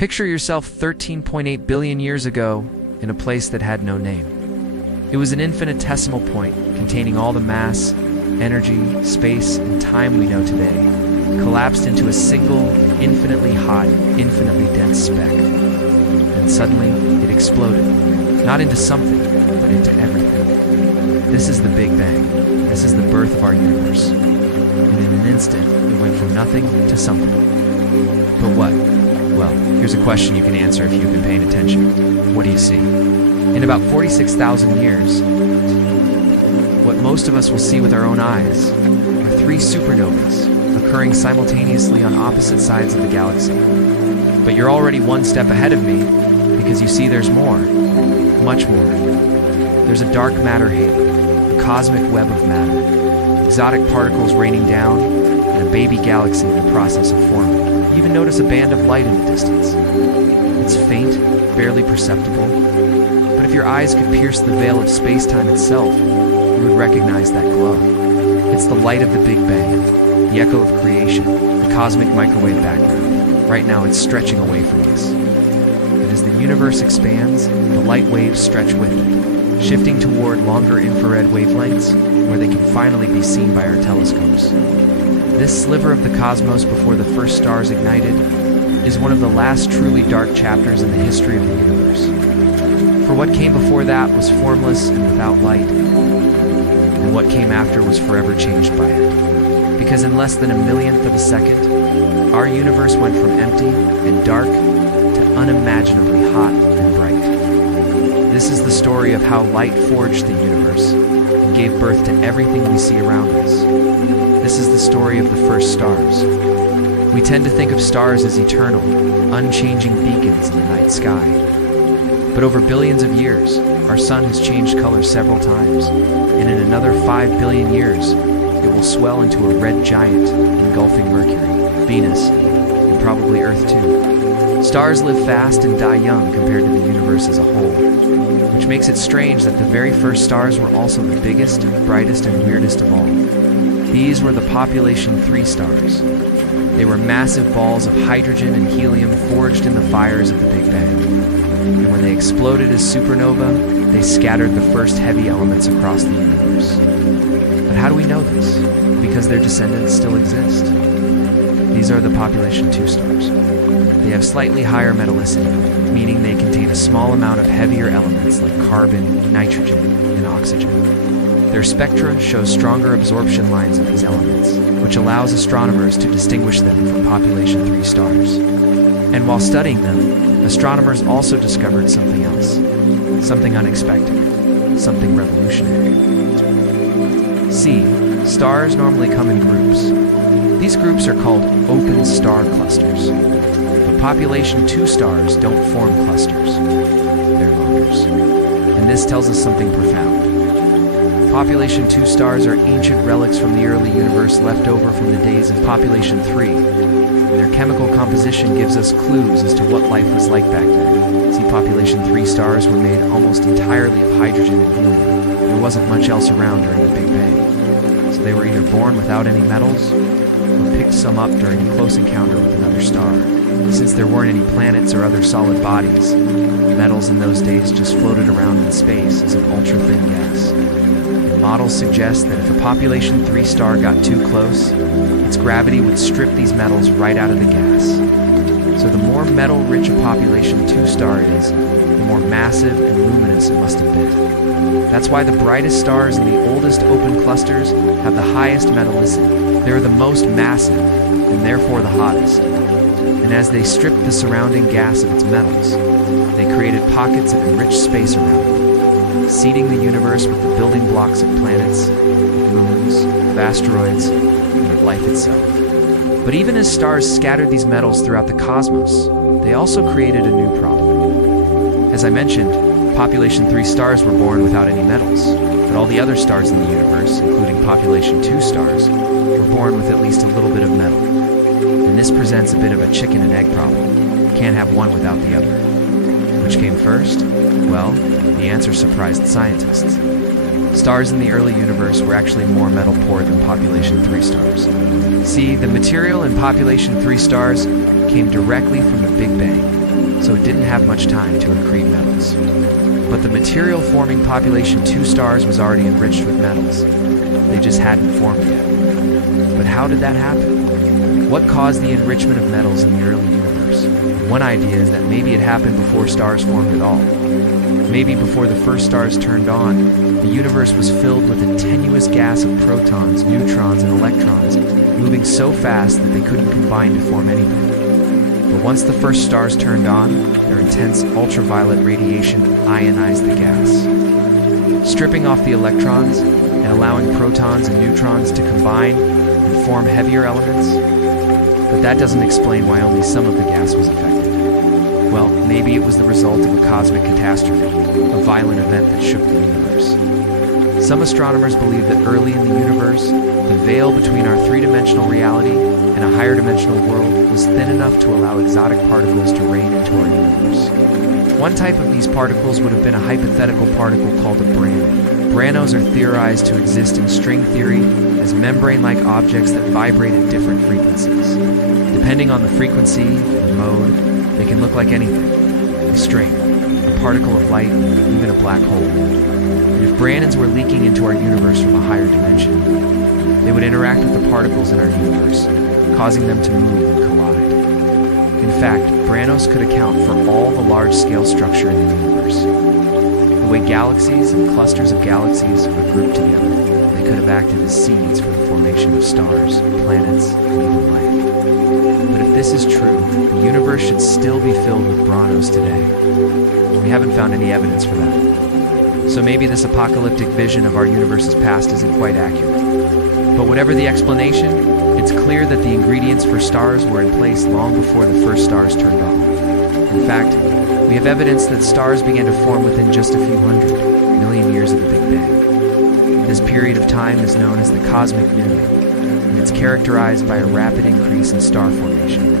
Picture yourself 13.8 billion years ago in a place that had no name. It was an infinitesimal point containing all the mass, energy, space, and time we know today, collapsed into a single, infinitely hot, infinitely dense speck. Then suddenly, it exploded, not into something, but into everything. This is the Big Bang. This is the birth of our universe. And in an instant, it went from nothing to something. But what? Well, here's a question you can answer if you've been paying attention. What do you see? In about 46,000 years, what most of us will see with our own eyes are three supernovas occurring simultaneously on opposite sides of the galaxy. But you're already one step ahead of me because you see there's more, much more. There's a dark matter halo, a cosmic web of matter, exotic particles raining down, and a baby galaxy in the process of forming. You even notice a band of light in the distance. It's faint, barely perceptible, but if your eyes could pierce the veil of space-time itself, you would recognize that glow. It's the light of the Big Bang, the echo of creation, the cosmic microwave background. Right now it's stretching away from us. And as the universe expands, the light waves stretch with it, shifting toward longer infrared wavelengths where they can finally be seen by our telescopes. This sliver of the cosmos before the first stars ignited is one of the last truly dark chapters in the history of the universe. For what came before that was formless and without light, and what came after was forever changed by it. Because in less than a millionth of a second, our universe went from empty and dark to unimaginably hot and bright. This is the story of how light forged the universe and gave birth to everything we see around us. This is the story of the first stars. We tend to think of stars as eternal, unchanging beacons in the night sky. But over billions of years, our sun has changed color several times, and in another 5 billion years, it will swell into a red giant, engulfing Mercury, Venus, and probably Earth too. Stars live fast and die young compared to the universe as a whole, which makes it strange that the very first stars were also the biggest, brightest, and weirdest of all. These were the population 3 stars. They were massive balls of hydrogen and helium forged in the fires of the Big Bang. And when they exploded as supernova, they scattered the first heavy elements across the universe. But how do we know this? Because their descendants still exist. These are the population 2 stars. They have slightly higher metallicity, meaning they contain a small amount of heavier elements like carbon, nitrogen, and oxygen. Their spectra show stronger absorption lines of these elements, which allows astronomers to distinguish them from population 3 stars. And while studying them, astronomers also discovered something else, something unexpected, something revolutionary. See, stars normally come in groups. These groups are called open star clusters. But population 2 stars don't form clusters. They're loners. And this tells us something profound. Population 2 stars are ancient relics from the early universe left over from the days of population 3. Their chemical composition gives us clues as to what life was like back then. See, population 3 stars were made almost entirely of hydrogen and helium. There wasn't much else around during the Big Bang. So they were either born without any metals, or picked some up during a close encounter with another star. Since there weren't any planets or other solid bodies, metals in those days just floated around in space as an ultra-thin gas. Models suggest that if a population 3 star got too close, its gravity would strip these metals right out of the gas. So the more metal-rich a population 2 star is, the more massive and luminous it must have been. That's why the brightest stars in the oldest open clusters have the highest metallicity. They're the most massive, and therefore the hottest. And as they stripped the surrounding gas of its metals, they created pockets of enriched space around it, seeding the universe with the building blocks of planets, of moons, of asteroids, and of life itself. But even as stars scattered these metals throughout the cosmos, they also created a new problem. As I mentioned, population 3 stars were born without any metals, but all the other stars in the universe, including population 2 stars, were born with at least a little bit of metal. And this presents a bit of a chicken and egg problem. You can't have one without the other. Which came first? Well, the answer surprised scientists. Stars in the early universe were actually more metal poor than population 3 stars. See, the material in population 3 stars came directly from the Big Bang. so it didn't have much time to accrete metals. But the material-forming population 2 stars was already enriched with metals. They just hadn't formed yet. But how did that happen? What caused the enrichment of metals in the early universe? One idea is that maybe it happened before stars formed at all. Maybe before the first stars turned on, the universe was filled with a tenuous gas of protons, neutrons, and electrons, moving so fast that they couldn't combine to form anything. But once the first stars turned on, their intense ultraviolet radiation ionized the gas, stripping off the electrons and allowing protons and neutrons to combine and form heavier elements. But that doesn't explain why only some of the gas was affected. Well, maybe it was the result of a cosmic catastrophe, a violent event that shook the universe. Some astronomers believe that early in the universe, the veil between our three-dimensional reality and a higher-dimensional world was thin enough to allow exotic particles to rain into our universe. One type of these particles would have been a hypothetical particle called a brano. Branos are theorized to exist in string theory as membrane-like objects that vibrate at different frequencies. Depending on the frequency and mode, they can look like anything: a string, a particle of light, even a black hole. And if branons were leaking into our universe from a higher dimension, they would interact with the particles in our universe, causing them to move and collide. In fact, branos could account for all the large-scale structure in the universe. The way galaxies and clusters of galaxies are grouped together, they could have acted as seeds for the formation of stars, planets, and even life. But if this is true, the universe should still be filled with branos today. We haven't found any evidence for that. So maybe this apocalyptic vision of our universe's past isn't quite accurate. But whatever the explanation, it's clear that the ingredients for stars were in place long before the first stars turned on. In fact, we have evidence that stars began to form within just a few hundred million years of the Big Bang. This period of time is known as the cosmic noon, and it's characterized by a rapid increase in star formation.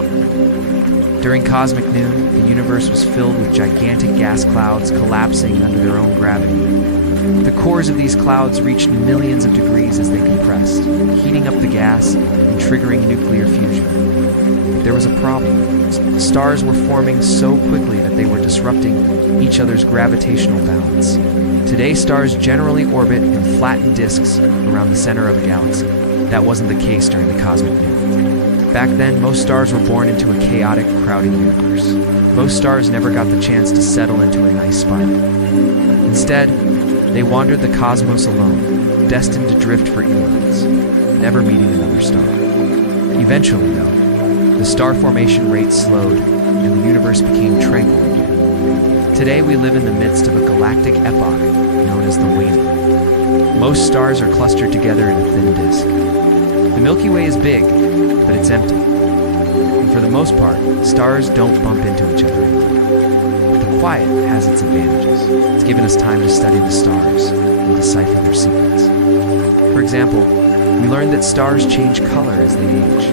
During cosmic noon, the universe was filled with gigantic gas clouds collapsing under their own gravity. The cores of these clouds reached millions of degrees as they compressed, heating up the gas and triggering nuclear fusion. But there was a problem. Stars were forming so quickly that they were disrupting each other's gravitational balance. Today, stars generally orbit in flattened disks around the center of a galaxy. That wasn't the case during the cosmic noon. Back then, most stars were born into a chaotic, crowding universe. Most stars never got the chance to settle into a nice spot. Instead, they wandered the cosmos alone, destined to drift for eons, never meeting another star. Eventually, though, the star formation rate slowed, and the universe became tranquil again. Today, we live in the midst of a galactic epoch known as the waning. Most stars are clustered together in a thin disk. The Milky Way is big, but it's empty. And for the most part, stars don't bump into each other anymore. But the quiet has its advantages. It's given us time to study the stars and decipher their secrets. For example, we learned that stars change color as they age.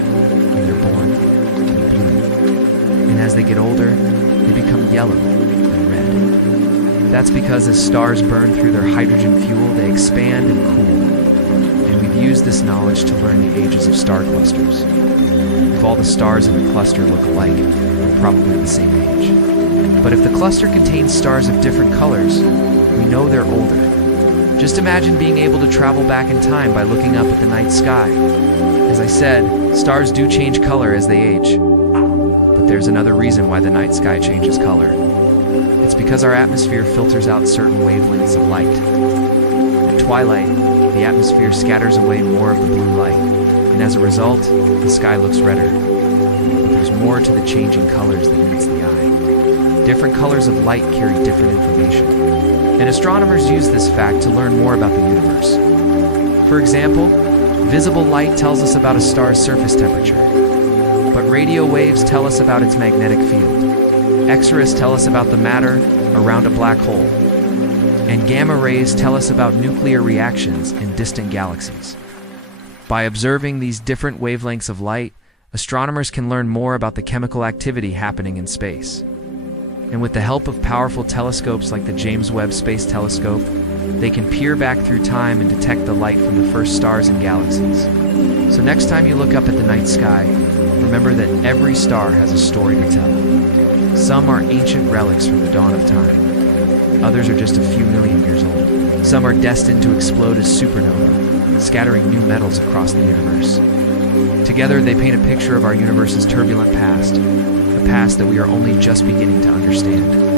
When they're born, they bloom. And as they get older, they become yellow and red. That's because as stars burn through their hydrogen fuel, they expand and cool. And we've used this knowledge to learn the ages of star clusters. If all the stars in the cluster look alike, they're probably the same age. But if the cluster contains stars of different colors, we know they're older. Just imagine being able to travel back in time by looking up at the night sky. As I said, stars do change color as they age. But there's another reason why the night sky changes color. It's because our atmosphere filters out certain wavelengths of light. At twilight, the atmosphere scatters away more of the blue light, and as a result, the sky looks redder. But there's more to the changing colors than meets the eye. Different colors of light carry different information, and astronomers use this fact to learn more about the universe. For example, visible light tells us about a star's surface temperature, but radio waves tell us about its magnetic field. X-rays tell us about the matter around a black hole, and gamma rays tell us about nuclear reactions in distant galaxies. By observing these different wavelengths of light, astronomers can learn more about the chemical activity happening in space. And with the help of powerful telescopes like the James Webb Space Telescope, they can peer back through time and detect the light from the first stars and galaxies. So next time you look up at the night sky, remember that every star has a story to tell. Some are ancient relics from the dawn of time. Others are just a few million years old. Some are destined to explode as supernova, scattering new metals across the universe. Together, they paint a picture of our universe's turbulent past, a past that we are only just beginning to understand.